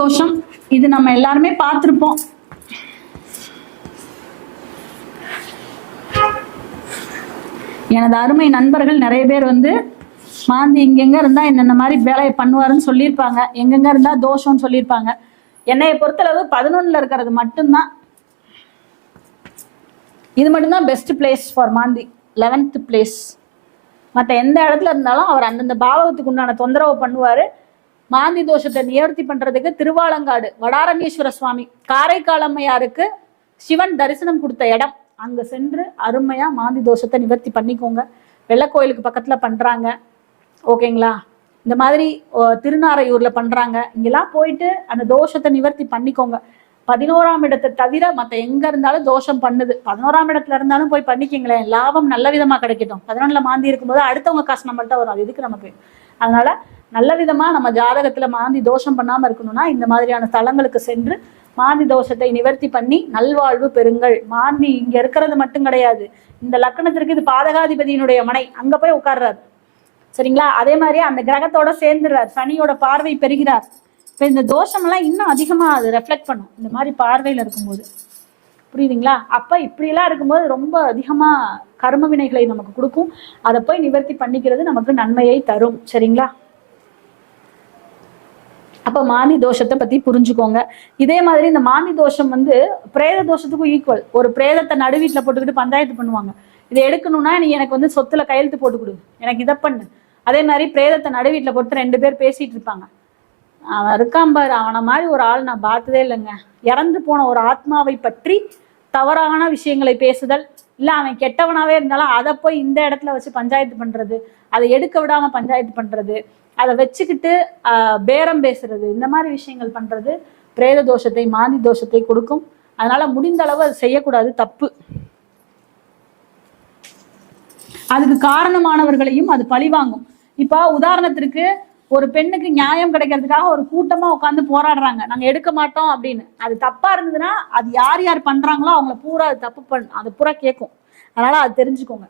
தோஷம் இது நம்ம எல்லாருமே பார்த்திருப்போம். எனது அருமை நண்பர்கள் நிறைய பேர் வந்து மாந்தி இங்கெங்க இருந்தா என்னென்ன மாதிரி வேலையை பண்ணுவாருன்னு சொல்லியிருப்பாங்க, எங்கெங்க இருந்தா தோஷம்னு சொல்லியிருப்பாங்க. என்னைய பொறுத்தளவு 11ல இருக்கிறது மட்டும்தான், இது மட்டும்தான் பெஸ்ட் பிளேஸ் ஃபார் மாந்தி, 11th பிளேஸ். மற்ற எந்த இடத்துல இருந்தாலும் அவர் அந்தந்த பாவகத்துக்கு உண்டான தொந்தரவு பண்ணுவாரு. மாந்தி தோஷத்தை நிவர்த்தி பண்றதுக்கு திருவாலங்காடு வடாரண்யேஸ்வர சுவாமி, காரைக்கால் அம்மையாருக்கு சிவன் தரிசனம் கொடுத்த இடம், அங்க சென்று அருமையா மாந்தி தோஷத்தை நிவர்த்தி பண்ணிக்கோங்க. வெள்ளக்கோயிலுக்கு பக்கத்துல பண்றாங்க, ஓகேங்களா? இந்த மாதிரி திருநாரையூர்ல பண்றாங்க. இங்கெல்லாம் போயிட்டு அந்த தோஷத்தை நிவர்த்தி பண்ணிக்கோங்க. 11ஆம் இடத்தை தவிர மற்ற எங்க இருந்தாலும் தோஷம் பண்ணுது. 11ஆம் இடத்துல இருந்தாலும் போய் பண்ணிக்கிங்களேன், லாபம் நல்ல விதமா கிடைக்கட்டும். 11ல மாந்தி இருக்கும்போது அடுத்தவங்க காசு நம்மள்ட்ட வரும், அது எதுக்கு நமக்கு? அதனால நல்ல விதமா நம்ம ஜாதகத்துல மாந்தி தோஷம் பண்ணாம இருக்கணும்னா இந்த மாதிரியான ஸ்தலங்களுக்கு சென்று மாந்தி தோஷத்தை நிவர்த்தி பண்ணி நல்வாழ்வு பெறுங்கள். மாந்தி இங்க இருக்கிறது மட்டும் கிடையாது, இந்த லக்னத்திற்கு இது பாதகாதிபதியினுடைய மனை, அங்க போய் உட்கார்றாரு, சரிங்களா? அதே மாதிரி அந்த கிரகத்தோட சேர்ந்துடுறார், சனியோட பார்வை பெறுகிறார். இப்போ இந்த தோஷம் எல்லாம் இன்னும் அதிகமா அது ரெஃப்ளெக்ட் பண்ணும் இந்த மாதிரி பார்வையில இருக்கும்போது, புரியுதுங்களா? அப்ப இப்படியெல்லாம் இருக்கும்போது ரொம்ப அதிகமா கர்ம வினைகளை நமக்கு கொடுக்கும். அதை போய் நிவர்த்தி பண்ணிக்கிறது நமக்கு நன்மையை தரும், சரிங்களா? அப்ப மாந்தி தோஷத்தை பத்தி புரிஞ்சுக்கோங்க. இதே மாதிரி இந்த மாந்தி தோஷம் வந்து பிரேத தோஷத்துக்கும் ஈக்குவல். ஒரு பிரேதத்தை நடுவீட்டுல போட்டுக்கிட்டு பஞ்சாயத்து பண்ணுவாங்க, இதை எடுக்கணும்னா நீ எனக்கு வந்து சொத்துல கையெழுத்து போட்டு கொடு, எனக்கு இதை பண்ணு. அதே மாதிரி பிரேதத்தை நடுவீட்டுல போட்டு 2 பேர் பேசிட்டு இருப்பாங்க. அவன் இருக்கான் பாரு, அவனை மாதிரி ஒரு ஆள் நான் பார்த்ததே இல்லைங்க. இறந்து போன ஒரு ஆத்மாவை பற்றி தவறான விஷயங்களை பேசுதல், இல்ல அவன் கெட்டவனாவே இருந்தாலும் அதை போய் இந்த இடத்துல வச்சு பஞ்சாயத்து பண்றது, அதை எடுக்க விடாம பஞ்சாயத்து பண்றது, அதை வச்சுக்கிட்டு பேரம் பேசுறது, இந்த மாதிரி விஷயங்கள் பண்றது பிரேத தோஷத்தை மாந்தி தோஷத்தை கொடுக்கும். அதனால முடிந்த அளவு அது செய்யக்கூடாது, தப்பு. அதுக்கு காரணமானவர்களையும் அது பழிவாங்கும். இப்ப உதாரணத்திற்கு ஒரு பெண்ணுக்கு நியாயம் கிடைக்கிறதுக்காக ஒரு கூட்டமா உட்காந்து போராடுறாங்க, நாங்க எடுக்க மாட்டோம் அப்படின்னு. அது தப்பா இருந்ததுன்னா அது யார் யார் பண்றாங்களோ அவங்கள பூரா அது தப்பு அது பூரா கேட்கும். அதனால அது தெரிஞ்சுக்கோங்க.